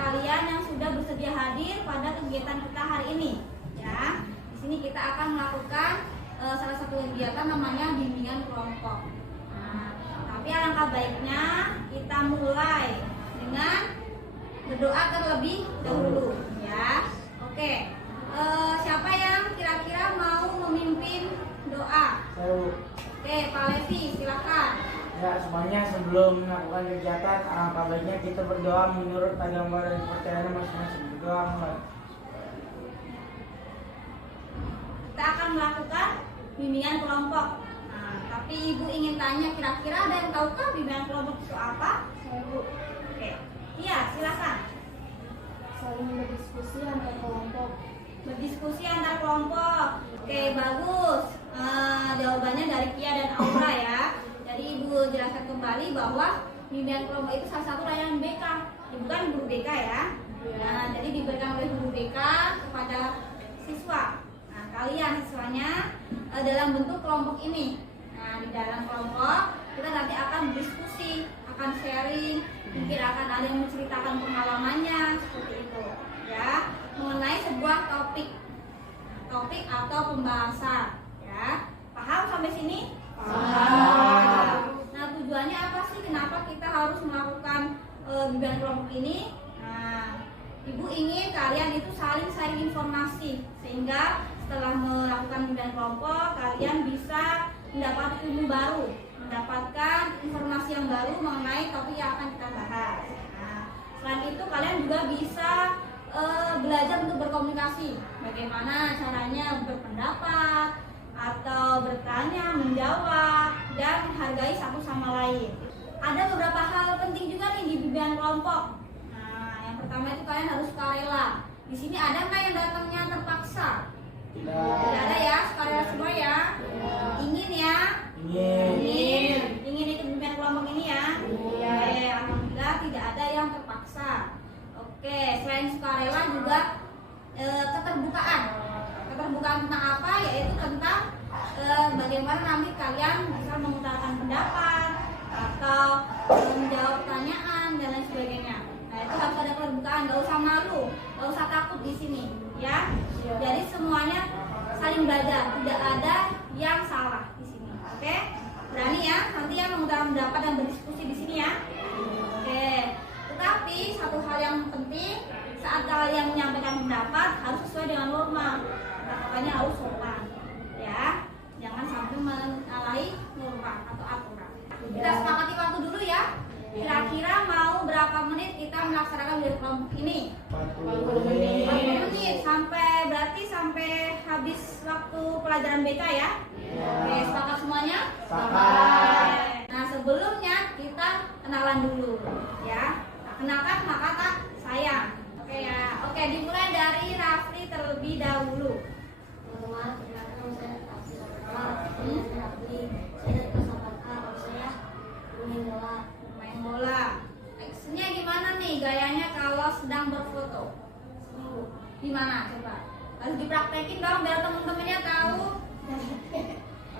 kalian yang sudah bersedia hadir pada kegiatan kita hari ini. Ya, di sini kita akan melakukan salah satu kegiatan namanya bimbingan kelompok. Nah, tapi alangkah baiknya kita mulai dengan berdoa terlebih dahulu. Ya, oke. Siapa yang kira-kira mau memimpin doa? Oke, Pak Levi, silakan. Ya, semuanya sebelum melakukan kegiatan, alangkah baiknya kita berdoa menurut agama dan kepercayaan masing-masing. Berdoa mulai. Kita akan melakukan bimbingan kelompok. Nah, tapi Ibu ingin tanya, kira-kira ada yang tahukah bimbingan kelompok itu apa? Oke, iya, silakan. Saling berdiskusi antar kelompok. Berdiskusi antar kelompok. Oke, bagus. Jawabannya dari Kia dan Aura ya. Jadi Ibu jelaskan kembali bahwa bimbingan kelompok itu salah satu layanan BK. Bukan guru BK ya. Nah, jadi diberikan oleh guru BK kepada siswa. Nah, kalian siswanya dalam bentuk kelompok ini. Nah, di dalam kelompok kita nanti akan berdiskusi, akan sharing, mungkin akan ada yang menceritakan pengalamannya seperti itu ya, mengenai sebuah topik atau pembahasan ya. Paham sampai sini? Paham. Nah, tujuannya apa sih? Kenapa kita harus melakukan bimbingan kelompok ini? Nah, Ibu ingin kalian itu saling sharing informasi sehingga setelah melakukan bimbingan kelompok kalian bisa mendapat ilmu baru, mendapatkan informasi yang baru mengenai topik yang akan kita bahas. Nah, selain itu kalian juga bisa belajar untuk berkomunikasi, bagaimana caranya berpendapat atau bertanya, menjawab, dan menghargai satu sama lain. Ada beberapa hal penting juga nih di bimbingan kelompok. Nah, yang pertama itu kalian harus sukarela. Di sini ada nggak yang datangnya terpaksa? Tidak ada ya, sukarela semua ya. Ingin ya? Ingin ikut bimbingan kelompok ini ya? Oke, alhamdulillah tidak ada yang terpaksa. Oke, selain sukarela juga keterbukaan. Keterbukaan tentang apa? Yaitu tentang bagaimana nanti kalian bisa mengutarakan pendapat atau menjawab pertanyaan dan lain sebagainya. Nah, itu harus ada keterbukaan, nggak usah malu, nggak usah takut di sini, ya. Jadi semuanya saling belajar, tidak ada yang salah di sini. Oke, berani ya nanti ya mengutarakan pendapat dan berdiskusi di sini ya. Oke. Tetapi satu hal yang penting, saat kalian menyampaikan pendapat harus sesuai dengan norma. Makanya harus sopan, ya. Jangan sampai menyalahi norma atau aturan. Kita sepakati waktu dulu ya. Kira-kira mau berapa menit kita melaksanakan bimbingan kelompok ini? 40 menit. 40 menit sampai habis waktu pelajaran BK ya. Oke, sepakat semuanya? Sepakat. Nah, sebelumnya kita kenalan dulu, ya. Kenalkan maka tak sayang. Oke ya. Oke, dimulai dari Rafli terlebih dahulu. Teman-teman, perkenalkan saya Rafli. Saya Rafli. Saya dari kelas 4A. Saya Main bola. Actionnya gimana nih gayanya kalau sedang berfoto? Gimana coba? Harus dipraktekin dong biar temen-temennya tahu.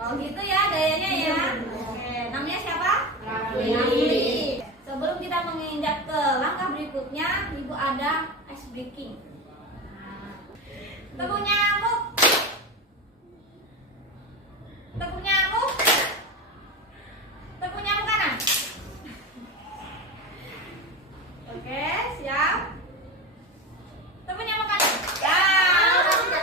Oh gitu ya gayanya ya. Oke, namanya siapa? Rafli. Sebelum kita menginjak ke langkah berikutnya, Ibu ada ice breaking. Tepuk nyamuk. Tepuk nyamuk. Tepuk nyamuk kanan. Oke, siap. Tepuk nyamuk kanan. Ya,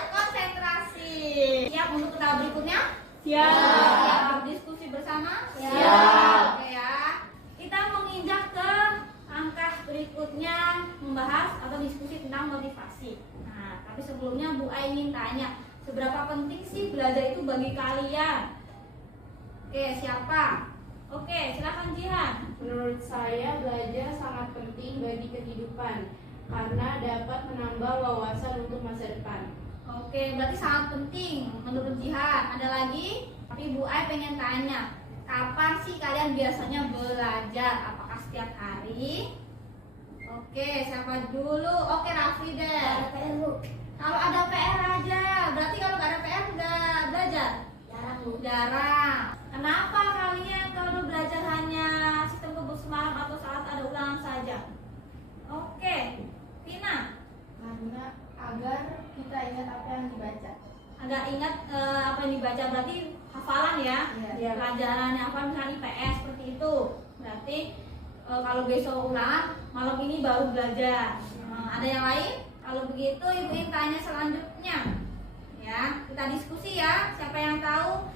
konsentrasi. Siap untuk tahap berikutnya? Siap. Berdiskusi bersama? Siap. Oke ya. Kita menginjak ke langkah berikutnya, membahas atau diskusi tentang motivasi. Nah, tapi sebelumnya Bu Ai ingin tanya, seberapa penting sih belajar itu bagi kalian? Oke, siapa? Oke, silakan Jihan. Menurut saya, belajar sangat penting bagi kehidupan karena dapat menambah wawasan untuk masa depan. Oke, berarti sangat penting menurut Jihan. Ada lagi? Tapi Bu Ai pengen tanya, kapan sih kalian biasanya belajar? Apakah setiap hari? Oke, siapa dulu? Oke, Rafli deh. Kalau ada PR aja, berarti kalau nggak ada PR nggak belajar? Jarang. Kenapa kalian kalau belajar hanya sistem kebus malam atau saat ada ulangan saja? Oke, ingat apa yang dibaca. Agak ingat apa yang dibaca, berarti hafalan ya. Iya. Pelajarannya apa, misalnya IPS seperti itu. Berarti kalau besok ulangan, malam ini baru belajar. Ada yang lain? Kalau begitu ibu tanya selanjutnya. Ya, kita diskusi ya. Siapa yang tahu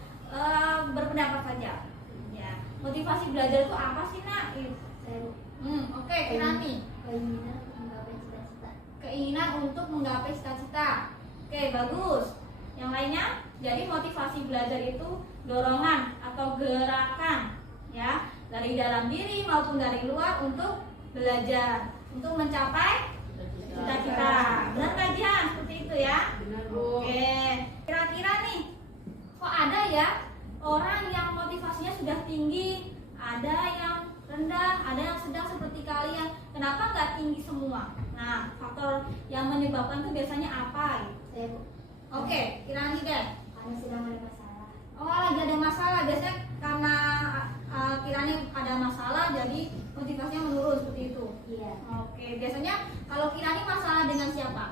berpendapat saja. Ya, motivasi belajar itu apa sih, Nak? Saya Oke, Kirani. keinginan untuk menggapai cita-cita. Keinginan untuk menggapai cita-cita. Oke, bagus. Yang lainnya, jadi motivasi belajar itu dorongan atau gerakan ya dari dalam diri maupun dari luar untuk belajar, untuk mencapai cita-cita. Benar nggak, Jihan? Seperti itu ya. Benar, Bu. Oke, kira-kira nih, kok ada ya orang yang motivasinya sudah tinggi, ada yang rendah, ada yang sedang seperti kalian. Kenapa nggak tinggi semua? Nah, faktor yang menyebabkan itu biasanya apa? Gitu. Saya Oke, Kirani deh. karena sedang ada masalah. Oh, lagi ada masalah. Biasanya karena Kirani ada masalah, jadi motivasinya menurun seperti itu. Iya. Oke, biasanya kalau Kirani masalah dengan siapa?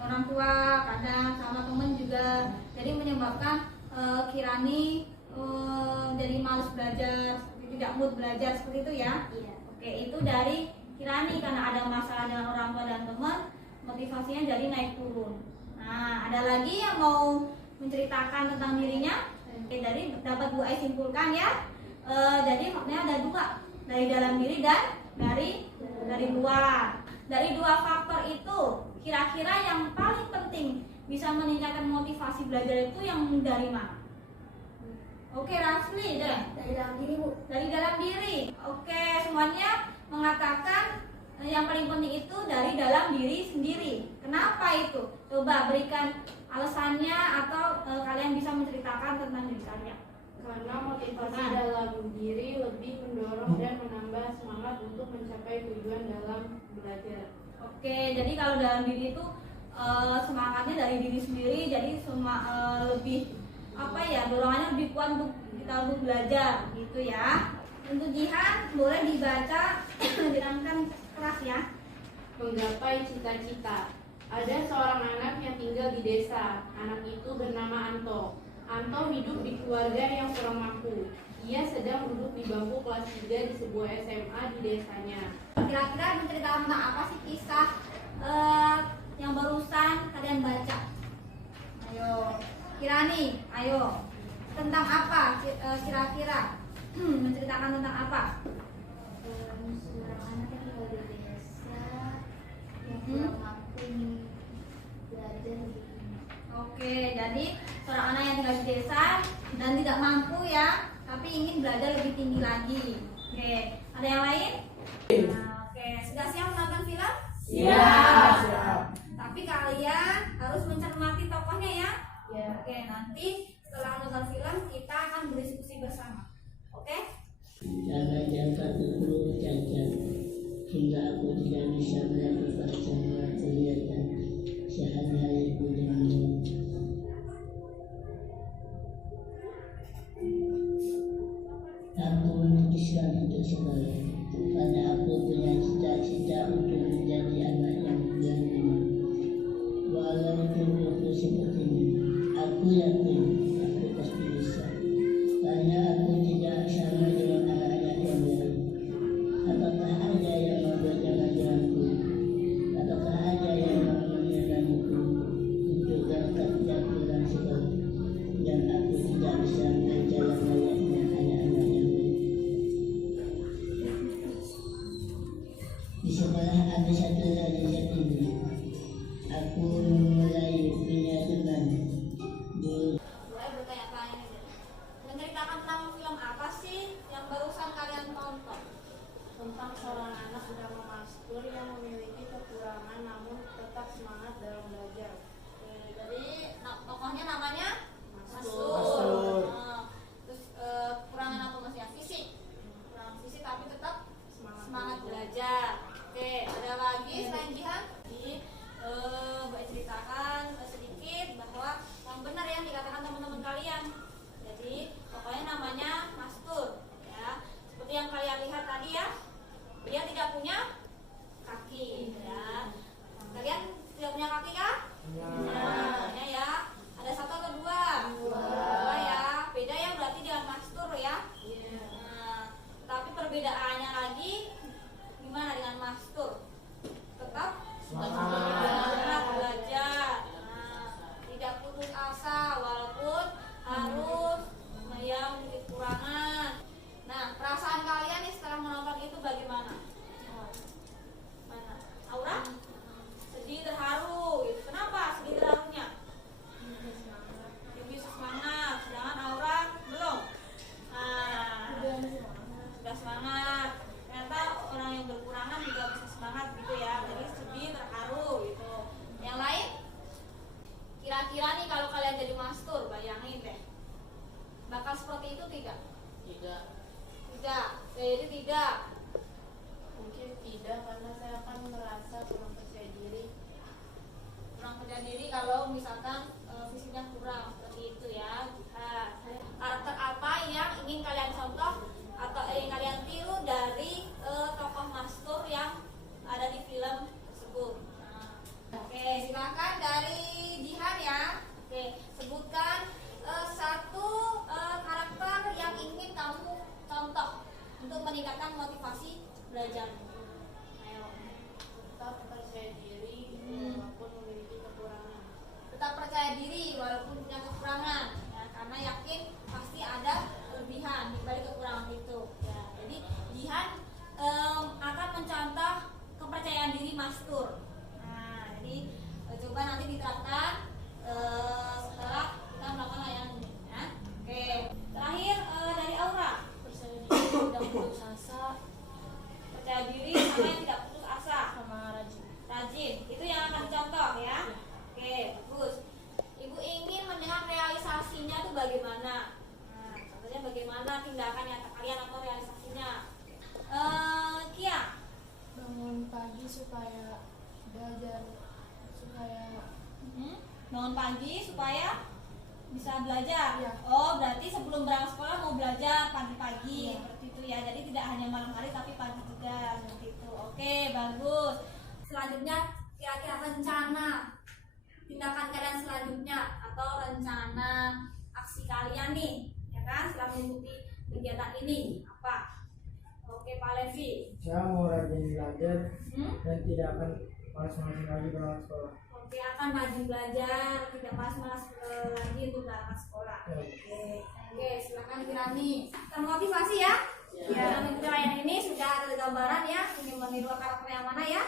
Orang tua, kadang sama temen juga. Jadi menyebabkan Kirani jadi malas belajar, tidak mood belajar seperti itu ya. Iya. Oke, itu dari Kirani karena ada masalah dengan orang tua dan teman, motivasinya jadi naik turun. Nah, ada lagi yang mau menceritakan tentang dirinya? Oke, dari dapat Bu Ai simpulkan ya. Jadi faktornya ada dua, dari dalam diri dan dari luar. Dari dua faktor itu, kira-kira yang paling penting bisa meningkatkan motivasi belajar itu yang dari mana? Oke, Rasli deh. Dari dalam diri, Bu. Dari dalam diri. Oke, semuanya mengatakan yang paling penting itu dari dalam diri sendiri. Kenapa itu? Coba berikan alasannya atau kalian bisa menceritakan tentang diri kalian. Karena motivasi dalam diri lebih mendorong dan menambah semangat untuk mencapai tujuan dalam belajar. Oke, jadi kalau dalam diri itu semangatnya dari diri sendiri, jadi lebih apa ya, dorongannya lebih kuat untuk kita untuk belajar gitu ya. Untuk Jihan boleh dibaca dengan keras ya. Menggapai cita-cita. Ada seorang anak yang tinggal di desa. Anak itu bernama Anto. Anto hidup di keluarga yang kurang mampu. Ia sedang duduk di bangku kelas 3 di sebuah SMA di desanya. Kira-kira menceritakan tentang apa sih kisah yang barusan kalian baca? Ayo, Kirani, ayo. Tentang apa kira-kira? Menceritakan tentang apa? Seorang anak yang tinggal di desa yang kurang mampu ingin belajar di Oke, jadi seorang anak yang tinggal di desa dan tidak mampu ya, tapi ingin belajar lebih tinggi lagi. Oke, ada yang lain? Nah, oke, sudah siap menonton film? Siap. Tapi kalian harus mencermati tokohnya ya. Ya. Oke, nanti setelah nonton film kita akan berdiskusi bersama. Oke? Cara dapat guru cacat hingga aku tidak bisa melakukan semua kegiatan sehari-hariku denganmu. Aku memutuskan untuk sekolah karena aku punya cita-cita untuk menjadi anak yang bernama. Walau tubuhku seperti ini, aku yakin aku pasti bisa. Karena aku tidak sama dengan anak-anak yang lain. Apakah ada yang mau berjalan denganku? Apakah ada yang mau menemaniku untuk berangkat dan pulang sekolah? Dan aku tidak bisa berjalan layaknya anak-anak yang lain. Di sekolah ada satu lagi yang ini. Aku mulai punya teman. Boleh bertanya-tanya aja. Menceritakan tentang film apa sih yang barusan kalian tonton? Tentang seorang anak bernama Mastur yang memiliki kekurangan namun tetap semangat dalam belajar. Oke, jadi tokohnya namanya Mastur. Terus kekurangan apa mas ya? Fisik. Kekurangan fisik tapi tetap semangat belajar. Oke, ada lagi selain Jihan? Boleh ceritakan sedikit bahwa yang benar yang dikatakan teman-teman kalian. Jadi pokoknya namanya Mastur ya. Seperti yang kalian lihat tadi ya, dia tidak punya kaki ya. Kalian semangat juga bisa semangat gitu ya. Jadi sedih, terharu gitu. Yang lain? Kira-kira nih kalau kalian jadi mastur, bayangin deh. Bakal seperti itu tidak? Tidak. Tidak. Jadi tidak. Mungkin tidak karena saya akan merasa kurang percaya diri. Kurang percaya diri kalau misalkan fisiknya kurang seperti itu ya. Karakter apa yang ingin kalian contoh atau ingin kalian tiru dari tokoh mastur yang ada di film tersebut? Oke, silakan dari Jihan ya. Oke, sebutkan satu karakter yang ingin kamu contoh untuk meningkatkan motivasi belajar. Ayo. Tetap percaya diri walaupun memiliki kekurangan. Tetap percaya diri walaupun punya kekurangan ya, karena yakin pasti ada kelebihan di balik kekurangan itu ya. Jadi Jihan akan mencontoh kepercayaan diri mastur. Nah, jadi coba nanti diterapkan setelah kita melakukan layanan ini ya. Oke, terakhir dari Aura. Percaya diri, tidak putus asa, Percaya diri sama yang tidak putus asa. sama rajin. Rajin, itu yang akan dicontoh ya. Oke, bagus. Ibu ingin mendengar realisasinya tuh bagaimana. Nah, contohnya bagaimana tindakan nyata kalian atau realisasinya. Kia, Bangun pagi supaya belajar, supaya bangun pagi supaya bisa belajar. Iya. Oh, berarti sebelum berangkat sekolah mau belajar pagi-pagi Iya. seperti itu ya. Jadi tidak hanya malam hari tapi pagi juga seperti itu. Oke, bagus. Selanjutnya kira-kira rencana tindakan kalian selanjutnya atau rencana aksi kalian nih, ya kan? Setelah mengikuti kegiatan ini apa? Oke, Pak Levi. Saya mau rajin belajar dan tidak akan malas-malasin lagi berangkat sekolah. Oke, akan rajin belajar, tidak malas lagi untuk berangkat sekolah. Ya. Oke, silakan Kirani. Termotivasi ya? Ya. Dalam mengikuti layanan ini sudah ada gambaran ya, ingin meniru karakter yang mana ya?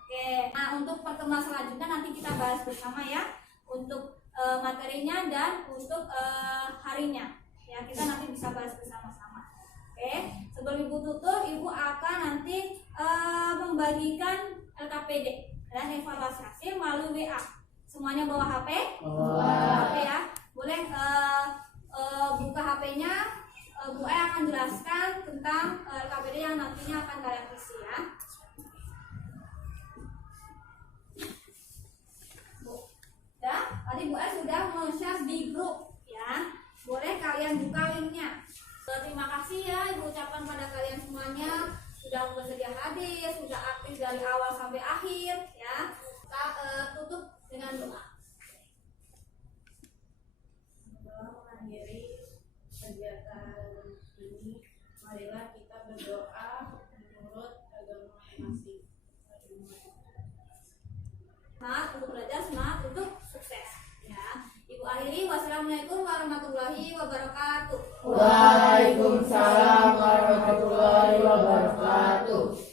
Oke. Nah, untuk pertemuan selanjutnya nanti kita bahas bersama ya, untuk materinya dan untuk harinya. Ya, kita nanti bisa bahas bersama-sama. Oke. Sebelum Ibu tutup, Ibu akan nanti membagikan LKPD dan evaluasi hasil melalui WA. Semuanya bawa HP? Bawa. HP ya. Boleh buka HP-nya. Bu Ai akan jelaskan tentang LKPD yang nantinya akan kalian isi ya. Ya, tadi Bu Ai sudah men-share di grup ya. Boleh kalian buka linknya. Terima kasih ya Ibu ucapkan pada kalian semuanya sudah bersedia hadir, sudah aktif dari awal sampai akhir ya. Kita tutup dengan doa. Setelah mengakhiri kegiatan ini, marilah kita berdoa menurut agama masing-masing. Semangat untuk belajar, semangat untuk sukses ya. Ibu akhiri, wassalamualaikum warahmatullahi wabarakatuh. Waalaikumsalam warahmatullahi wabarakatuh.